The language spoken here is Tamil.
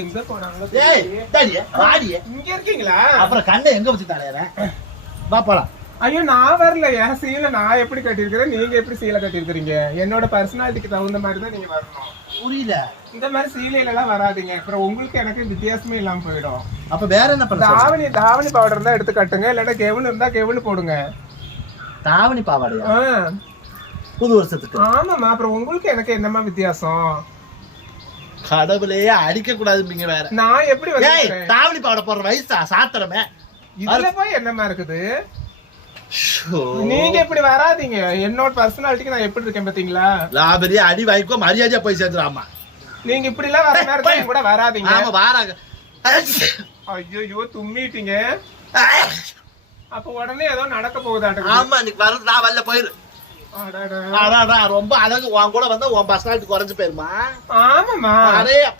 எங்க போனாங்களோ ஏய் டாடியே வாடியே இங்க இருக்கீங்களா? அப்புறம் கண்ணை எங்க வச்சு தலையற வா போலாம். ஐயோ நான் வரல. என் சீலை நான் எப்படி கட்டியிருக்கிறேன், நீங்க எப்படி சீலை கட்டியிருக்கிறீங்க? என்னோட பர்சனாலிட்டிக்கு தகுந்த மாதிரி தான் நீங்க வரணும். புரியல. இந்த மாதிரி சீலையில எல்லாம் வராதீங்க. அப்புறம் உங்களுக்கு எனக்கு வித்தியாசமே இல்லாம போயிடும். அப்ப வேற என்ன பண்ண? தாவணி பவுடர் இருந்தா எடுத்து கட்டுங்க, இல்லன்னா கெவுன் இருந்தா கெவுன் போடுங்க. தாவணி பாவாடையா? புது வருஷத்துக்கு? ஆமாமா. அப்புறம் உங்களுக்கு எனக்கு என்னமா வித்தியாசம்? கடவுளே அடிக்க கூடாதுங்க வேற. நான் எப்படி வந்து தாவணி பாவாடை போடுற வயசா சாத்திரமே இதுல போய் என்னமா இருக்குது? நீங்க எப்படி வராதீங்க. என்னோட பர்சனாலிட்டிக்கு நான் எப்படி இருக்கேன் பாத்தீங்களா? லாபரியா அடி வாய்க்கோ மரியாதையா போய் சேர்ந்துடாமா. நீங்க இப்படி எல்லாம் வர மாதிரி கூட வராதீங்க. ஆமா வாராங்க. ஐயோ தும்மிட்டீங்க. அப்ப உடனே ஏதோ நடக்க போகுதாட்ட. ஆமா நீ வர நான் வரல போயிரு. ரொம்ப அழகு உன் கூட வந்தா உன் பர்சனாலிட்டி குறைஞ்சு போயிருமா? ஆமாமா.